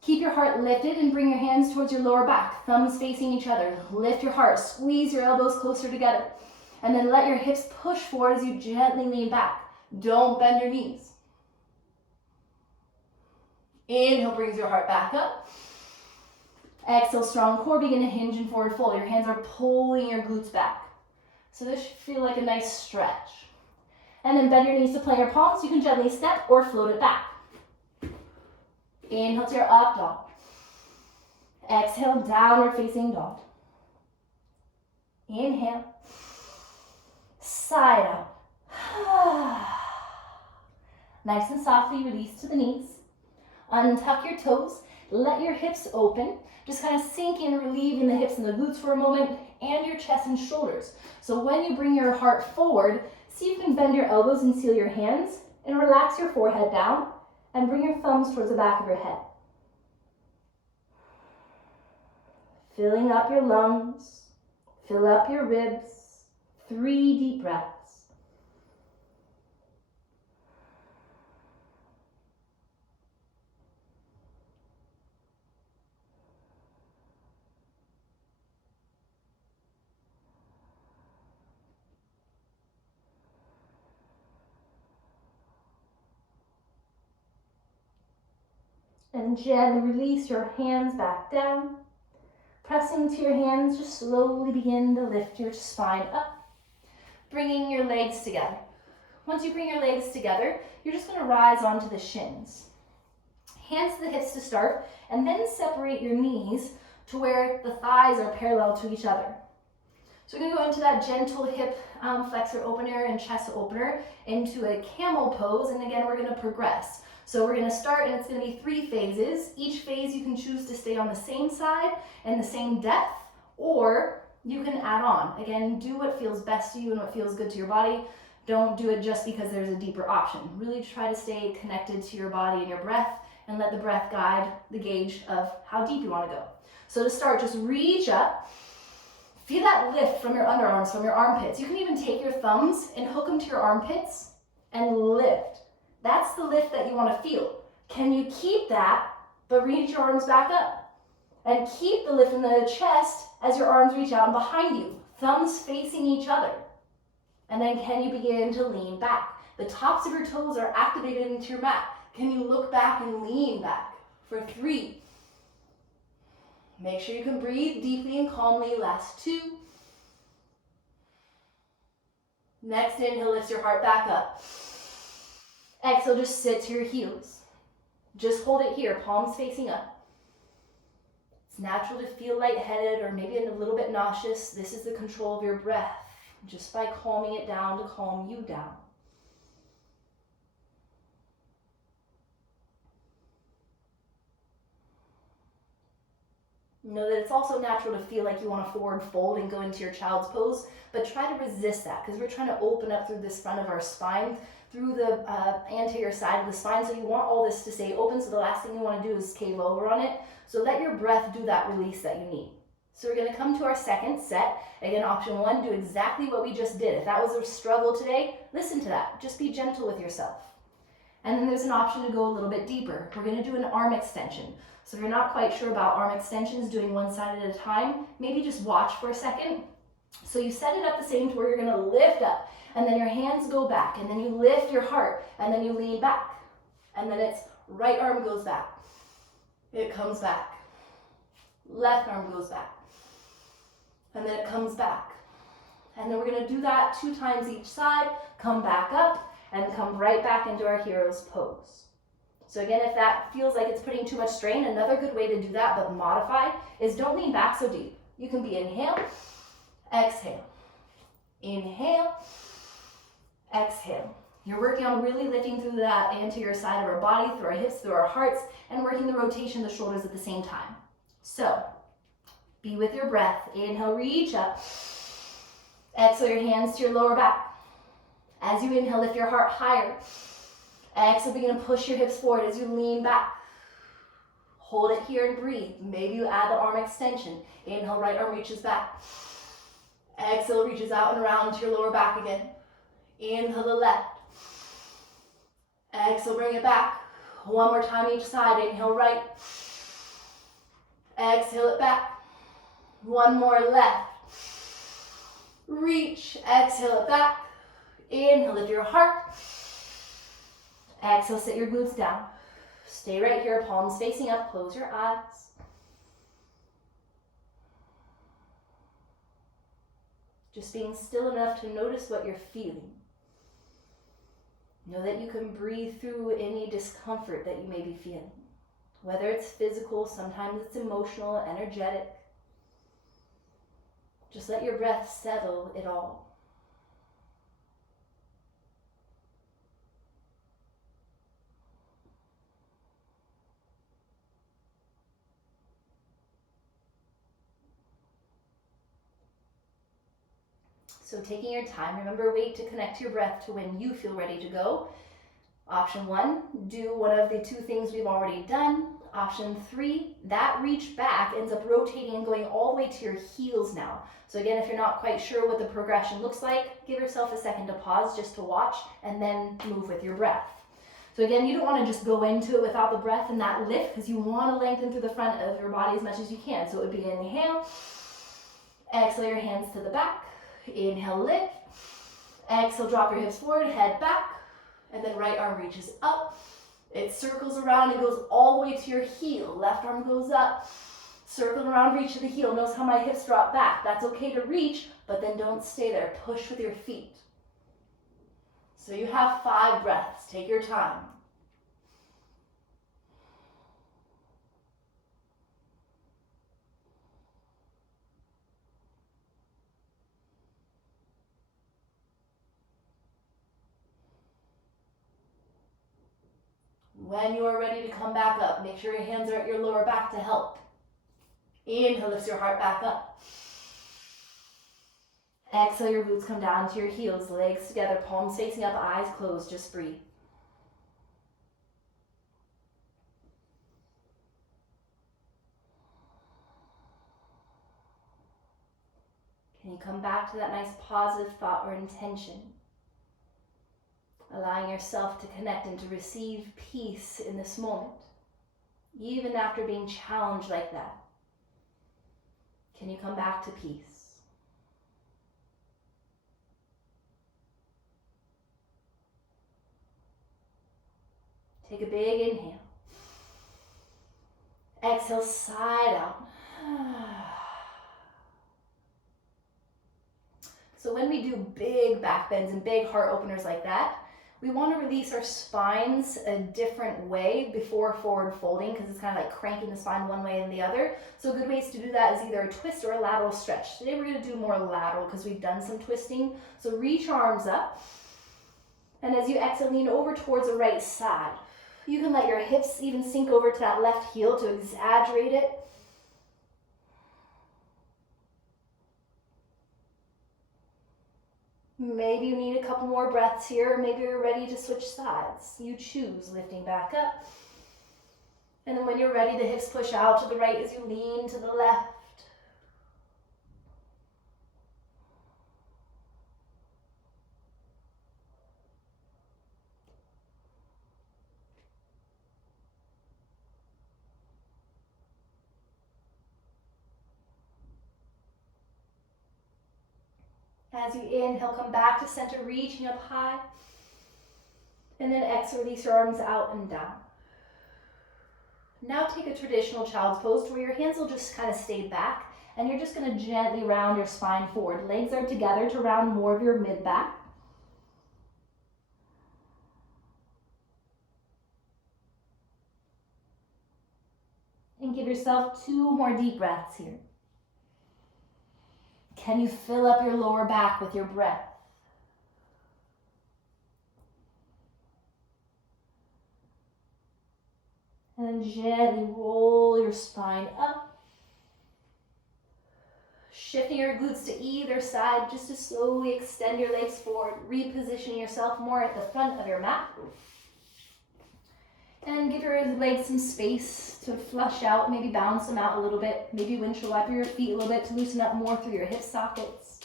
Keep your heart lifted and bring your hands towards your lower back, thumbs facing each other. Lift your heart, squeeze your elbows closer together, and then let your hips push forward as you gently lean back. Don't bend your knees. Inhale brings your heart back up. Exhale, strong core, begin to hinge and forward fold. Your hands are pulling your glutes back. So this should feel like a nice stretch. And then bend your knees to plantar palms. You can gently step or float it back. Inhale to your up dog. Exhale, downward facing dog. Inhale. Side out. Nice and softly release to the knees. Untuck your toes. Let your hips open. Just kind of sink in, relieving the hips and the glutes for a moment, and your chest and shoulders. So when you bring your heart forward, see if you can bend your elbows and seal your hands, and relax your forehead down, and bring your thumbs towards the back of your head. Filling up your lungs, fill up your ribs. 3 deep breaths. And gently release your hands back down. Pressing to your hands, just slowly begin to lift your spine up. bringing your legs together. Once you bring your legs together, you're just gonna rise onto the shins. Hands to the hips to start, and then separate your knees to where the thighs are parallel to each other. So we're gonna go into that gentle hip flexor opener and chest opener into a camel pose, and again, we're gonna progress. So we're gonna start, and it's gonna be 3 phases. Each phase you can choose to stay on the same side and the same depth, or you can add on. Again, do what feels best to you and what feels good to your body. Don't do it just because there's a deeper option. Really try to stay connected to your body and your breath, and let the breath guide the gauge of how deep you wanna go. So to start, just reach up. Feel that lift from your underarms, from your armpits. You can even take your thumbs and hook them to your armpits and lift. That's the lift that you want to feel. Can you keep that, but reach your arms back up? And keep the lift in the chest as your arms reach out and behind you, thumbs facing each other. And then can you begin to lean back? The tops of your toes are activated into your mat. Can you look back and lean back for 3? Make sure you can breathe deeply and calmly. Last 2. Next inhale lifts your heart back up. Exhale, just sit to your heels. Just hold it here, palms facing up. It's natural to feel lightheaded or maybe a little bit nauseous. This is the control of your breath, just by calming it down to calm you down. Know that it's also natural to feel like you want to forward fold and go into your child's pose, but try to resist that because we're trying to open up through this front of our spine, through the anterior side of the spine. So you want all this to stay open, so the last thing you want to do is cave over on it. So let your breath do that release that you need. So we're going to come to our second set. Again, option 1, do exactly what we just did. If that was a struggle today, listen to that. Just be gentle with yourself. And then there's an option to go a little bit deeper. We're going to do an arm extension. So if you're not quite sure about arm extensions, doing one side at a time, maybe just watch for a second. So you set it up the same to where you're going to lift up, and then your hands go back, and then you lift your heart, and then you lean back. And then it's right arm goes back. It comes back. Left arm goes back. And then it comes back. And then we're going to do that 2 times each side, come back up, and come right back into our hero's pose. So again, if that feels like it's putting too much strain, another good way to do that, but modify, is don't lean back so deep. You can be inhale, exhale, inhale, exhale. You're working on really lifting through that anterior side of our body, through our hips, through our hearts, and working the rotation of the shoulders at the same time. So, be with your breath. Inhale, reach up. Exhale your hands to your lower back. As you inhale, lift your heart higher. Exhale, begin to push your hips forward as you lean back. Hold it here and breathe. Maybe you add the arm extension. Inhale, right arm reaches back. Exhale, reaches out and around to your lower back again. Inhale the left. Exhale, bring it back. One more time each side. Inhale, right. Exhale it back. One more left. Reach. Exhale it back. Inhale, lift your heart. Exhale, sit your glutes down. Stay right here, palms facing up. Close your eyes. Just being still enough to notice what you're feeling. Know that you can breathe through any discomfort that you may be feeling. Whether it's physical, sometimes it's emotional, energetic. Just let your breath settle it all. So taking your time, remember, wait to connect your breath to when you feel ready to go. Option 1, do one of the 2 things we've already done. Option 3, that reach back ends up rotating and going all the way to your heels now. So again, if you're not quite sure what the progression looks like, give yourself a second to pause just to watch and then move with your breath. So again, you don't want to just go into it without the breath and that lift, because you want to lengthen through the front of your body as much as you can. So it would be inhale, exhale your hands to the back, inhale lift, exhale drop your hips forward, head back, and then right arm reaches up. It circles around and goes all the way to your heel. Left arm goes up. Circling around, reach to the heel. Notice how my hips drop back. That's okay to reach, but then don't stay there. Push with your feet. So you have 5 breaths. Take your time. When you are ready to come back up, make sure your hands are at your lower back to help. Inhale, lifts your heart back up. Exhale, your glutes come down to your heels, legs together, palms facing up, eyes closed, just breathe. Can you come back to that nice positive thought or intention? Allowing yourself to connect and to receive peace in this moment, even after being challenged like that. Can you come back to peace? Take a big inhale. Exhale, side out. So when we do big back bends and big heart openers like that, we want to release our spines a different way before forward folding, because it's kind of like cranking the spine one way and the other. So good ways to do that is either a twist or a lateral stretch. Today we're going to do more lateral because we've done some twisting. So reach arms up. And as you exhale, lean over towards the right side. You can let your hips even sink over to that left heel to exaggerate it. Maybe you need a couple more breaths here, or maybe you're ready to switch sides. You choose, lifting back up. And then when you're ready, the hips push out to the right as you lean to the left. As you inhale, come back to center, reaching up high. And then exhale, release your arms out and down. Now take a traditional child's pose where your hands will just kind of stay back, and you're just going to gently round your spine forward. Legs are together to round more of your mid-back. And give yourself 2 more deep breaths here. Can you fill up your lower back with your breath? And then gently roll your spine up. Shifting your glutes to either side just to slowly extend your legs forward, repositioning yourself more at the front of your mat. And give your legs some space to flush out, maybe bounce them out a little bit, maybe windshield wiper your feet a little bit to loosen up more through your hip sockets.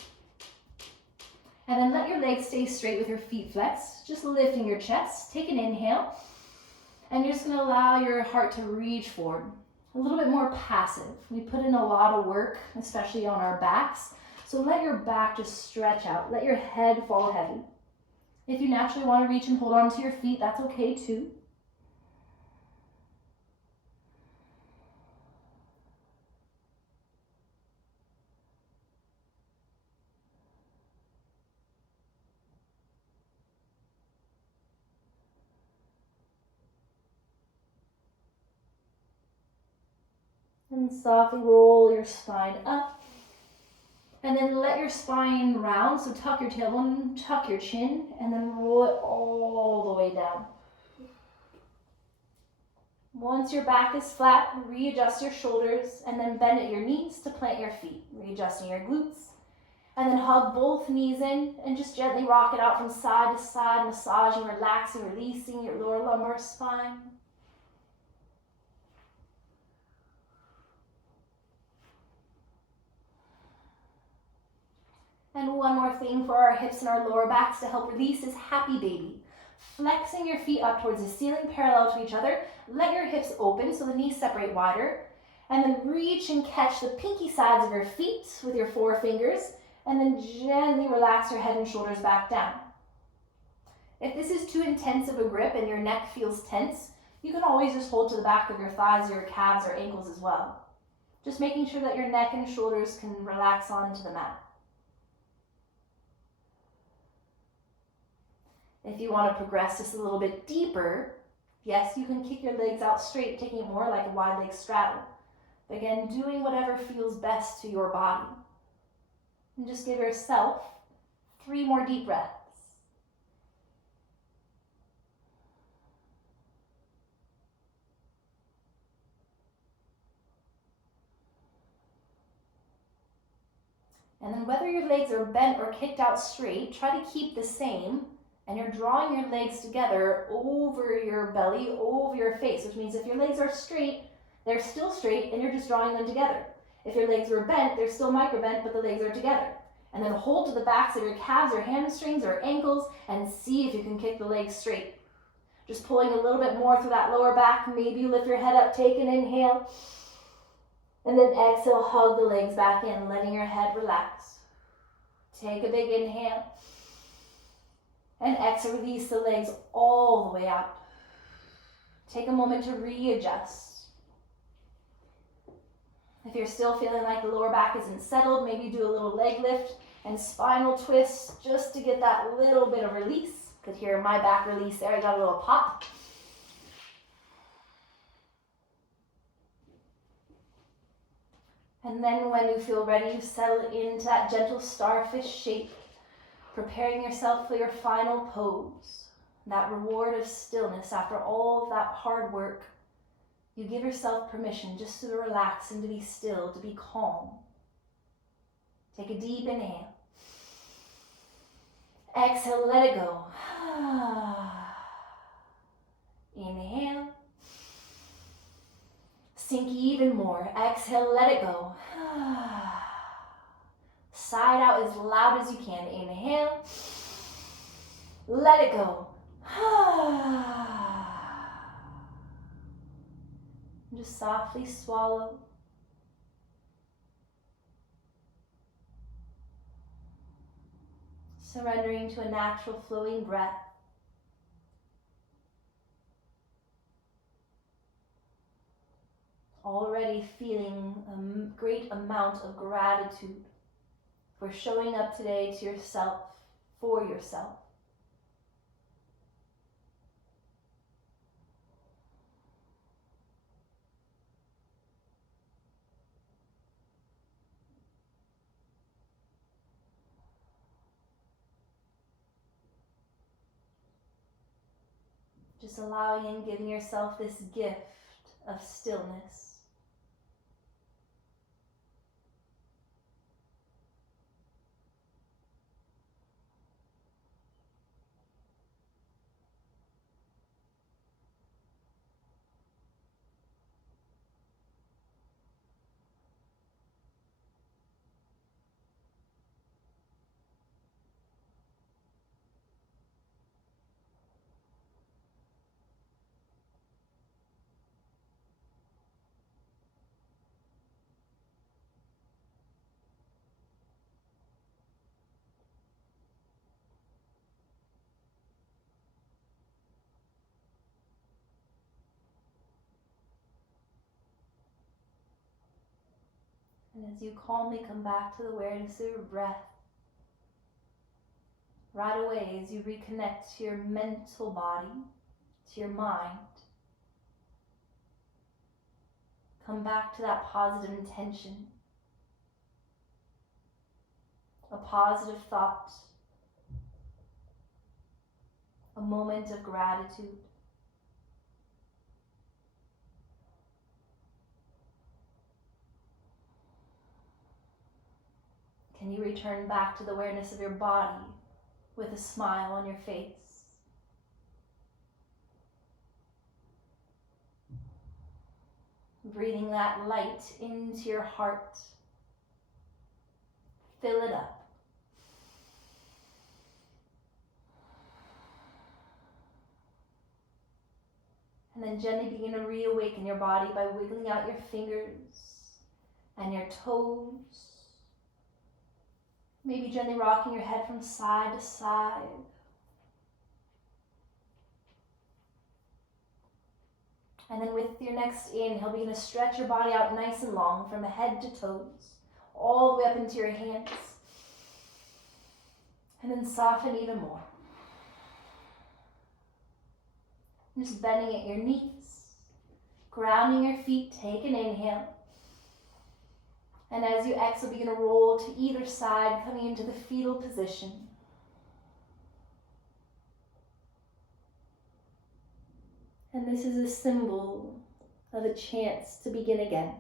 And then let your legs stay straight with your feet flexed, just lifting your chest. Take an inhale, and you're just going to allow your heart to reach forward. A little bit more passive. We put in a lot of work, especially on our backs, so let your back just stretch out. Let your head fall heavy. If you naturally want to reach and hold on to your feet, that's okay too. And softly roll your spine up. And then let your spine round. So tuck your tailbone, tuck your chin, and then roll it all the way down. Once your back is flat, readjust your shoulders, and then bend at your knees to plant your feet, readjusting your glutes. And then hug both knees in and just gently rock it out from side to side, massaging, relaxing, releasing your lower lumbar spine. And one more thing for our hips and our lower backs to help release is happy baby. Flexing your feet up towards the ceiling, parallel to each other. Let your hips open so the knees separate wider. And then reach and catch the pinky sides of your feet with your 4 fingers. And then gently relax your head and shoulders back down. If this is too intense of a grip and your neck feels tense, you can always just hold to the back of your thighs, your calves, or ankles as well. Just making sure that your neck and shoulders can relax onto the mat. If you want to progress just a little bit deeper, yes, you can kick your legs out straight, taking it more like a wide leg straddle. But again, doing whatever feels best to your body. And just give yourself 3 more deep breaths. And then whether your legs are bent or kicked out straight, try to keep the same. And you're drawing your legs together over your belly, over your face, which means if your legs are straight, they're still straight and you're just drawing them together. If your legs are bent, they're still micro bent, but the legs are together. And then hold to the backs of your calves or hamstrings or ankles and see if you can kick the legs straight. Just pulling a little bit more through that lower back. Maybe you lift your head up, take an inhale. And then exhale, hug the legs back in, letting your head relax. Take a big inhale. And exhale, release the legs all the way out. Take a moment to readjust. If you're still feeling like the lower back isn't settled, maybe do a little leg lift and spinal twist just to get that little bit of release. Could hear my back release there, I got a little pop. And then when you feel ready, you settle into that gentle starfish shape, preparing yourself for your final pose, that reward of stillness after all of that hard work. You give yourself permission just to relax and to be still, to be calm. Take a deep inhale. Exhale, let it go. Inhale. Sink even more. Exhale, let it go. Side out as loud as you can. Inhale. Let it go. Just softly swallow. Surrendering to a natural flowing breath. Already feeling a great amount of gratitude for showing up today to yourself, for yourself. Just allowing and giving yourself this gift of stillness. And as you calmly come back to the awareness of your breath, right away as you reconnect to your mental body, to your mind, come back to that positive intention, a positive thought, a moment of gratitude. Can you return back to the awareness of your body with a smile on your face? Breathing that light into your heart. Fill it up. And then gently begin to reawaken your body by wiggling out your fingers and your toes. Maybe gently rocking your head from side to side. And then with your next inhale, begin to stretch your body out nice and long from head to toes, all the way up into your hands. And then soften even more. Just bending at your knees, grounding your feet, take an inhale. And as you exhale, begin to roll to either side, coming into the fetal position. And this is a symbol of a chance to begin again.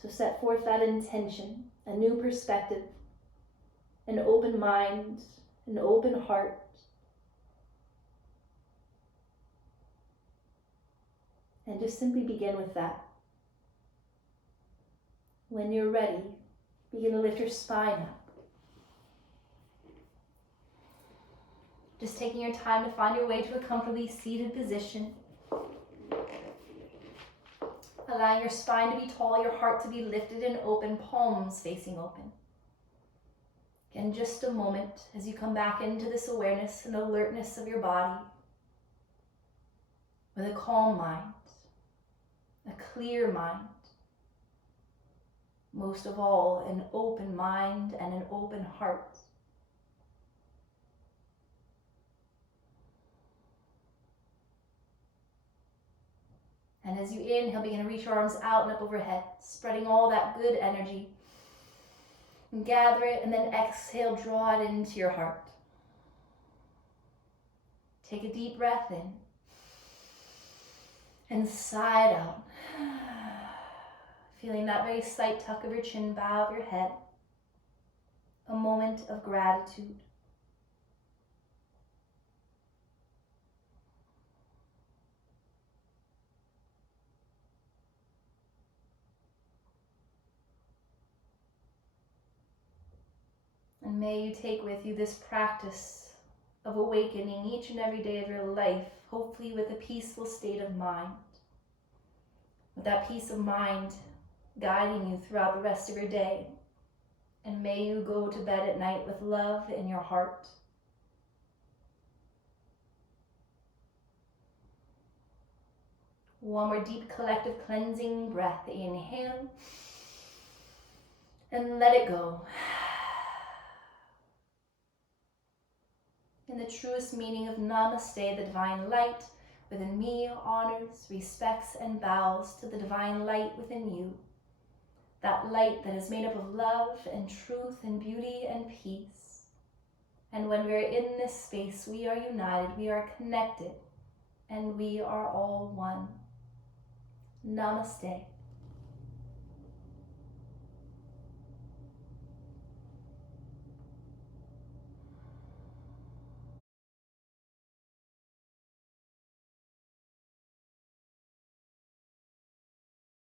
So set forth that intention, a new perspective, an open mind, an open heart. And just simply begin with that. When you're ready, begin to lift your spine up. Just taking your time to find your way to a comfortably seated position. Allowing your spine to be tall, your heart to be lifted and open, palms facing open. Again, just a moment as you come back into this awareness and alertness of your body with a calm mind, a clear mind. Most of all, an open mind and an open heart. And as you inhale, begin to reach your arms out and up overhead, spreading all that good energy. And gather it, and then exhale, draw it into your heart. Take a deep breath in. And sigh it out. Feeling that very slight tuck of your chin, bow of your head. A moment of gratitude. And may you take with you this practice of awakening each and every day of your life, hopefully with a peaceful state of mind. With that peace of mind guiding you throughout the rest of your day. And may you go to bed at night with love in your heart. One more deep collective cleansing breath. Inhale. And let it go. In the truest meaning of Namaste, the divine light within me honors, respects, and bows to the divine light within you. That light that is made up of love and truth and beauty and peace. And when we are in this space, we are united, we are connected, and we are all one. Namaste.